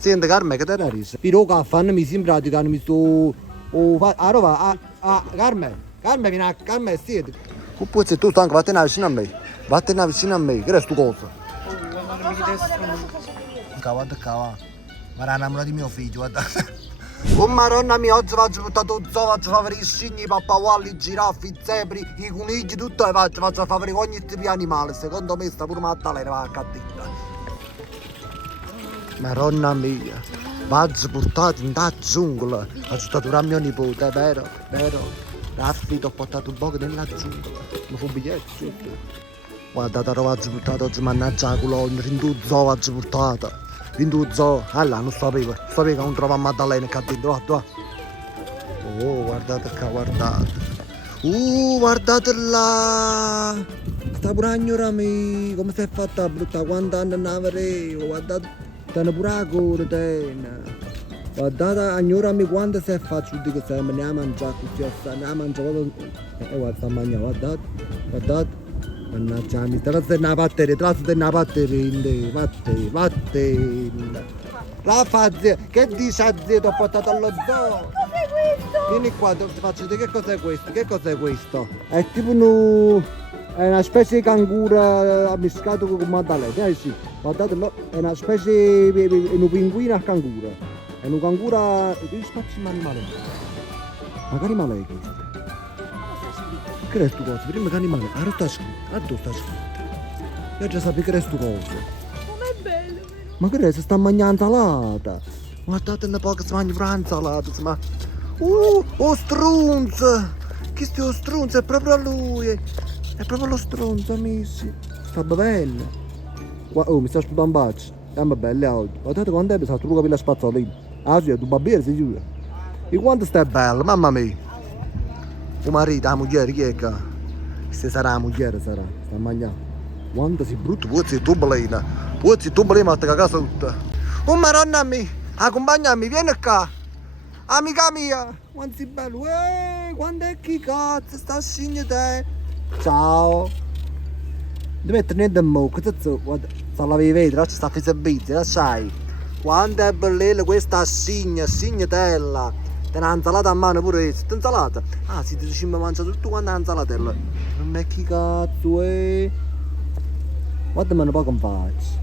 Senti Carmen che te ne risi? Però che fanno mi in pratica mi sto... Carmen, vieni a Carmen siete. Poi se tu stanco vattene vicino a me. Vattene vicino a me, che resta cosa? Guarda qua. Ma la namora di mio figlio, guarda. Oh maronna mia, oggi faccio buttato un zoo, faccio fare i scigni, i pappagalli, i giraffi, i zebri, i conigli, tutto e faccio fare ogni tipo di animale. Secondo me sta pure Maddalena va a cattiva. Maronna mia, vado portato in da giungla. Ho aiutato pure a mio nipote, vero? Raffi, ti ho portato un po' nella giungla. Mi fu un biglietto tutto. Guardate, ero portato oggi, mannaggia la colonna, in tu zoo vado portato. In tu zoo, allora non sapevo che non trova Maddalena che ha detto, guarda. Oh, guardate qua, guardate. Guardate là. Sta pure agnorami, come si è fatta brutta, quanti anni ne avrei, guardate, tiene pure la coda, tiene. Guardate, agnorami quanto si è fatto, dico sempre, ne ha mangiato così, ne ha mangiato, guarda, sta mangiando, guardate. Mannaggia, mi sta facendo una batteria, vatte. Rafa, zia, che dici a zia, ti ho portato allo zoo. Cos'è questo? Vieni qua, ti faccio vedere che cos'è questo. Che cos'è questo? È tipo è una specie di canguro ammiscato con Maddalena, sì. Guardate, è una specie di un pinguino a canguro. È un canguro, che spazio animale? Ma che animale è questo? Che è sto coso? Prima che animale? Ah, non sta scritto. Dove sta scritto? Io già sapevo che è sto coso. Com'è bello, vero? Ma che è? Si sta mangiando insalata. Guardate un po' che si mangia pure l'insalata. Oh strunzo! Chi sto strunzo? È proprio lui. È proprio lo strunzo, amici. Sta bevendo. Oh, mi sta sputando un bacio. È bello oggi. Guardate quando è pesato, tu capi la spazzolina. Ah sì, tu bambino si giura. E quanto stai bello, mamma mia. Il marito, la moglie, chi è che? Se sarà la moglie, sarà. Sta mangiando. Quanto sei brutto, poi sei tubolina. Ma ti cagare tutta. Oh maronna mia, accompagnami, vieni qua. Amica mia, quanto sei bello. Quando è che cazzo sta scigna te? Ciao. Devi mettere niente in bocca, guarda, sta la vetro, ci sta a fare bizzi, la sai. Quanto è bella questa scignatella. Te ne insalata a mano pure questa, insalata. Ah, si dice mi mangia tutto quanto è insalatella. Non è che cazzo è. Guardami un po' come faccio.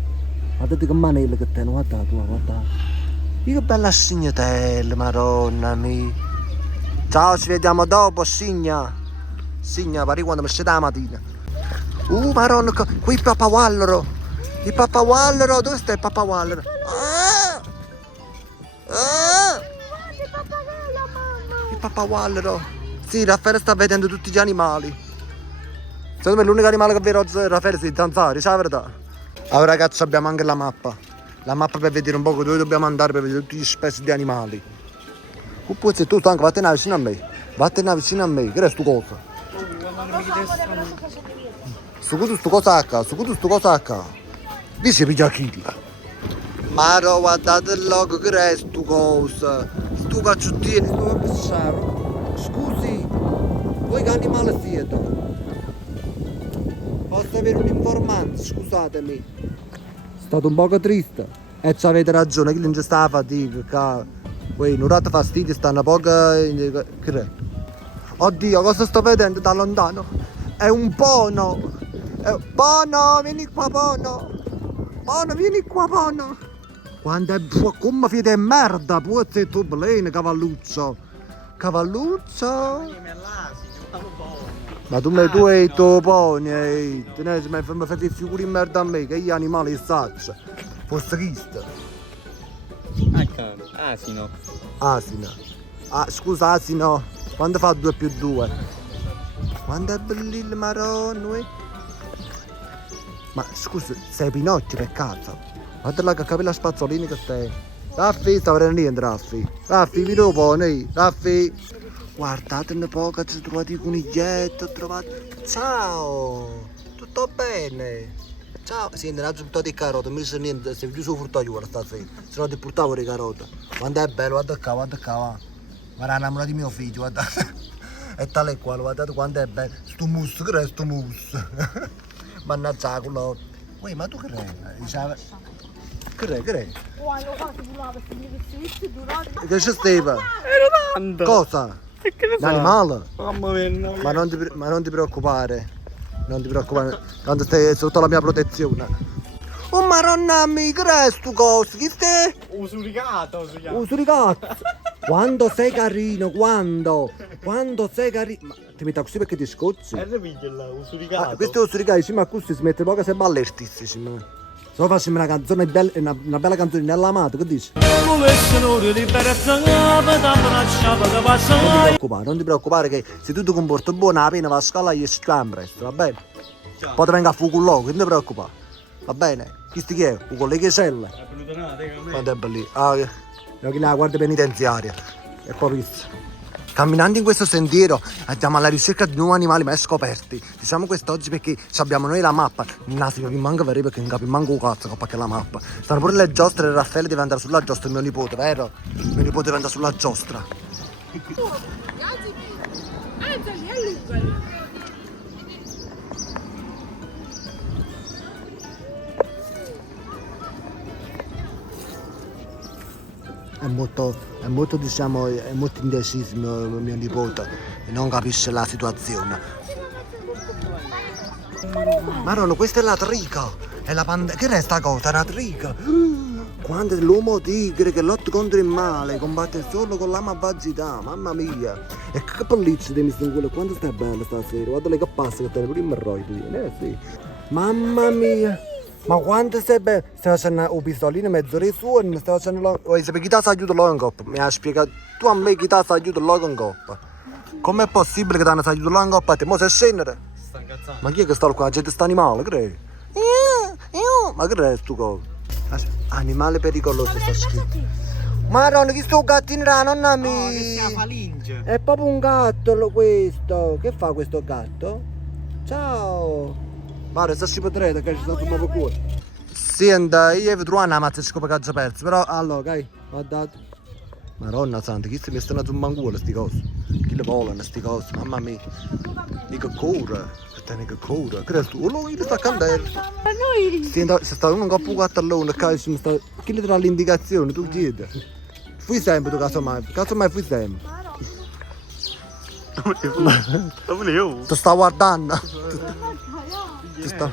Guardate che manella che te, guarda tu, guarda. Che bella scignatella, maronna mia. Ciao, ci vediamo dopo, Signa, pari quando mi scende la mattina. Maronna, qui il pappawallero. Dove sta il pappawallero? Il pappawallero. Sì, Raffaele sta vedendo tutti gli animali. Secondo me l'unico animale che vedo oggi è Raffaele, sì, zanzari, sai la verità? Allora ragazzi abbiamo anche la mappa. La mappa per vedere un po' dove dobbiamo andare per vedere tutte le specie di animali. Oppure se tu stanco vattene vicino a me. Che è sto cosa? Sto cosa acca. Dice piglia chilla. Maro, guardate il logo che è sto cosa. Sto cacciuttino, sto a pesciare. Scusi, voi che animale siete? Posso avere un informante, scusatemi. È stato un poco triste. E ci avete ragione, chi non ci sta a fatica. Voi non date fastidio, stanno poco. Oddio, cosa sto vedendo da lontano? È un pono! Pono, vieni qua, Pono! Pono, vieni qua, Pono! Quando è come fate merda, può essere tu bene, cavalluccio! Cavalluccio? Ma tu hai il tuo pony, mi fate figure di merda a me, che gli animali sacci. Forse Cristo. Asino. Asino. Ah, scusa, asino. Quando fa 2 più 2? Quando è bellino maronna. Ma scusa, sei Pinocchio per cazzo? Guarda là che capi la spazzolina che sei. Raffi, sta vedendo niente, Raffi. Raffi, mi lo poni. Raffi. Guardate un po' che ci trovate i coniglietti, ho trovato. Ciao! Tutto bene? Ciao! Sì, ne ho buttato i carote, non mi dice niente, sei chiuso fruttaiola stasera. Se no ti portavo le carote. Quando è bello, guarda qua, va. Guarda, innamora di mio figlio, guardate. E tale qua, guardate quanto è bello. Sto mousse, che è sto mousse? Mannaggia la culotta. Uè, ma tu che è? Che è? Guarda, guarda, durava, si durava. Che c'è Steva? Era tanto. Cosa? E che ne so? L'animale? Mamma mia. Ma non ti preoccupare. Non ti preoccupare. Tanto stai sotto la mia protezione. Oh maronna mia, che è sto coso? Chi stai? Usuricato si chiama. Usuricato! Quando sei carino, quando? Quando sei carino. Ma ti metti così perché ti scocci? Pigliala, usuricato. Questo è usuricato, ma così si mette poco se ballertissimo. Se no facciamo una canzone bella, una bella canzone nell'amato, che dici? Non ti preoccupare che se tu ti comporti buono la pena va a scala e esci presto, va bene? Poi ti venga a fuoco loco, non ti preoccupare. Va bene? Chi è? Un collega Cella. È venuto una tega a me. Quanto è bellissimo. Ah, io che la guardia penitenziaria. È proprio visto. Camminando in questo sentiero andiamo alla ricerca di nuovi animali mai scoperti. Diciamo quest'oggi perché abbiamo noi la mappa. Non si capisce manco vero perché non capisce manco un cazzo che è la mappa. Stanno pure le giostre e Raffaele deve andare sulla giostra, mio nipote, vero? Mio nipote deve andare sulla giostra. Alzali, allungali. È molto diciamo, è molto indeciso mio nipote e non capisce la situazione. Maronna, questa è la trica! È la che è sta cosa? È la trica! Quando è l'uomo tigre che lotta contro il male, combatte solo con la malvagità, mamma mia! E che pelliccia di misto in quello, quanto stai bella stasera? Guarda lei che passa che te ne prima roi, sì. Mamma mia! Ma quanto sei bello? Stai facendo un pistolino mezzo di suono, stai facendo... Vuoi sapere chi ti sa aiuto là in coppa? Mi ha spiegato tu a me chi ti sa aiuto là in coppa. Com'è possibile che ti hanno aiuto là in coppa a te? Mo sei scendere? Sta incazzando. Ma chi è che sta qua? La gente sta animale, credi? Ma che è sto coso? Animale pericoloso sta scritto. Madonna, chi sto gattino da nonna Che mia? sia falinge. È proprio un gatto questo. Che fa questo gatto? Ciao. Guarda, sta scipotreta che ci sta proprio cuore. Senta, io vi trovo una mazza di scopa che perso, però allora, dai, ho dato. Madonna santa, chi si mi stanno zumbangolo sti cose? Chi le volano sti cose? Mamma mia. Mica cura. Che cura. Che resto? Oh, no, io sto a cantare. Ma noi... Senta, se sta uno un cattellone, mi sta... Chi le dà l'indicazione? Tu chiedi. Fui sempre tu, casomai fui sempre. Dove io? Ti sta guardando. Ti sta...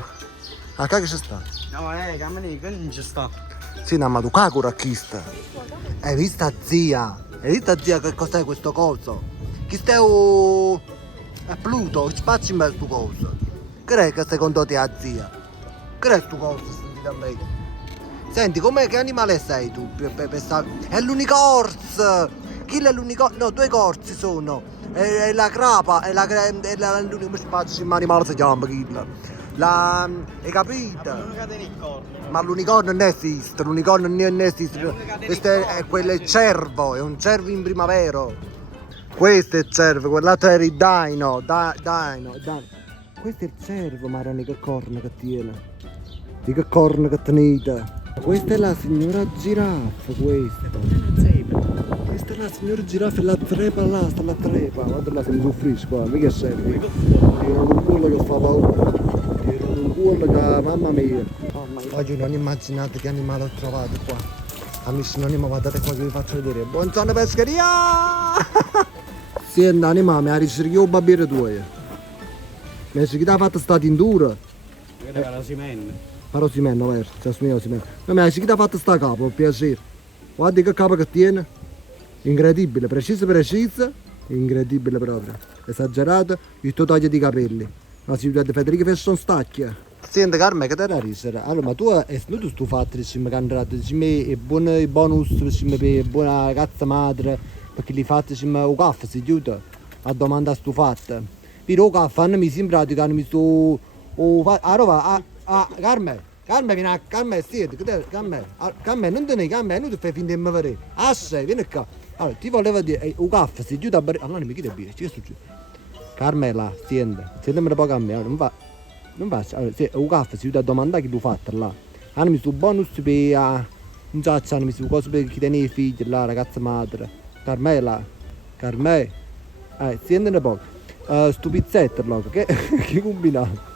Ah, che ci sta? No, cammini, che non ci sta. Sì, no, ma tu qua cura chi sta? Hai visto zia? Hai visto zia che cos'è questo coso? Chi stai o... È Pluto, spacci in questo coso. Che è che secondo te a zia? Che è sto coso, senti a me? Senti, com'è, che animale sei tu? È l'unicorso! Chi è l'unicorso? No, due corsi sono. È la crapa, l'unico spaccio in animale si chiama chi? Hai capito? Ma l'unicorno non esiste, l'unicorno non esiste. Questo è quello è il cervo, è un cervo in primavera. Questo è il cervo, quell'altro era il dino. Questo è il cervo, Marani, che corna che tiene. Di che corna che tenete. Questa è la signora giraffa, questa. Questa è la signora giraffa, la trepa là, sta la trepa. Guarda là se mi soffrisce qua, mica serve. Era un culo che fa paura. Era un culo che, mamma mia. Oggi non immaginate che animale ho trovato qua. Amici, non mi guardate qua che vi faccio vedere. Buongiorno pescheria! Sì, animale, mi ha ricercato un babbiere tuo. Mi ha ricercato fatto sta tintura. Era la simenne. Però si menno, vero? Si assomiglia a si menno. Ma mi ha ricercato fatto sta capo, per piacere. Guarda che capo che tiene. Incredibile, preciso. Incredibile proprio. Esagerato, il tuo taglio di capelli. Ma si vede Federico Fashion stacchia. Senti Carme, che te ne risere? Allora, ma tu è venuto sto fatto di mi candidato, è buono i bonus, per buona cazzo madre, perché li fate un caffè, si chiude, a domanda sto fatta. Però il caffè non mi sembra che mi sto... Allora, Carme, siete, Carme, non te ne Carme, non ti fai finta di me vedere. Asce, vieni qua. Allora, ti volevo dire, il caffè si chiude a bere... Allora, non mi chiede bere, che succede? Carmela, sentimi un po' a me, non faccio, allora, se un caffè si chiude a domandare chi lo fatto là. Hanno messo un bonus per, non so, hanno messo cose per chi tiene i figli là, ragazza madre. Carmela, senti un po', sto pizzetto là, che combinato?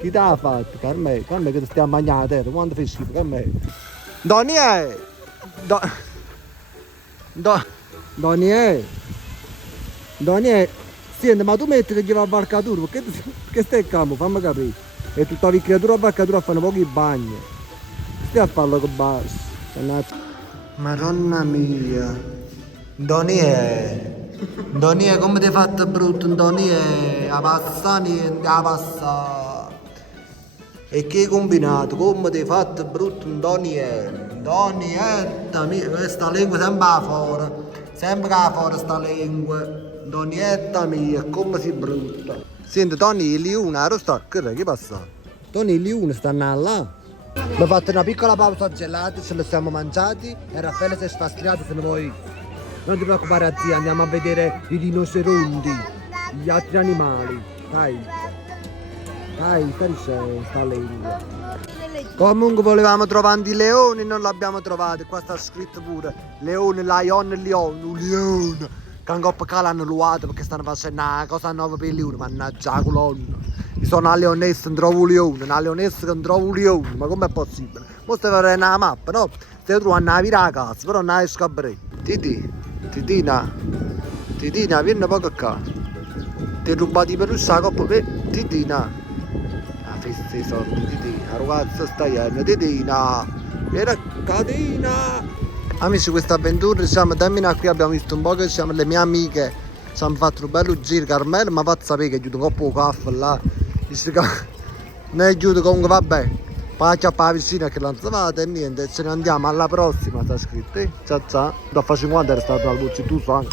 Chi ti ha fatto? Carmela che ti stiamo mangiando a terra, quando fai schifo, Carmela? Daniele! Daniele! Daniele! Senti, ma tu metti che gli va a varcatura, perché stai in campo, fammi capire. E tutta la creatura a varcatura fanno pochi bagni. Stai a farlo con basso. Madonna mia. Daniele! Daniele, come ti hai fatto brutto, Daniele? A passa niente, a passa. E che hai combinato? Come ti hai fatto brutto, Daniele? Danietta mia, questa lingua sempre a fuori. Sempre a fuori sta lingua. Donietta mia, come si brutta. Senti, Tony, il liuna, che passa? Tony, il liuna stanno là. Abbiamo fatto una piccola pausa gelati, ce lo siamo mangiati e Raffaele si è sfastidiato, se ne vuoi. Non ti preoccupare, zia, andiamo a vedere i rinoceronti, gli altri animali. Dai, sta lingua. Comunque volevamo trovare i leoni, non l'abbiamo trovato. Qua sta scritto pure leone, lion, leone. Che hanno calano luato perché stanno facendo una cosa nuova per il leone, mannaggia la colonna. Io sono una leonessa, non trovo un leone, una leonessa che non trovo un leone, ma com'è possibile? Mo stai facendo una mappa, no? Stai trovando una via a casa, però non riesco a breve. Titina, vieni un po' qua. Ti hai rubato i peluche alla coppa, Titina. La festa dei soldi, Titina, ragazza stai Titina. Vieni qua, Titina. Amici, questa avventura siamo terminati qui, abbiamo visto un po' che siamo le mie amiche, ci hanno fatto un bello giro. Carmelo mi ha fatto sapere che aiuta un po' caffè là, dice che non aiuta, comunque vabbè, poi acchiappa vicina che non trovate e niente, ce ne andiamo alla prossima, sta scritto, ciao ciao, da fa 50 era stato la luce, tu sai.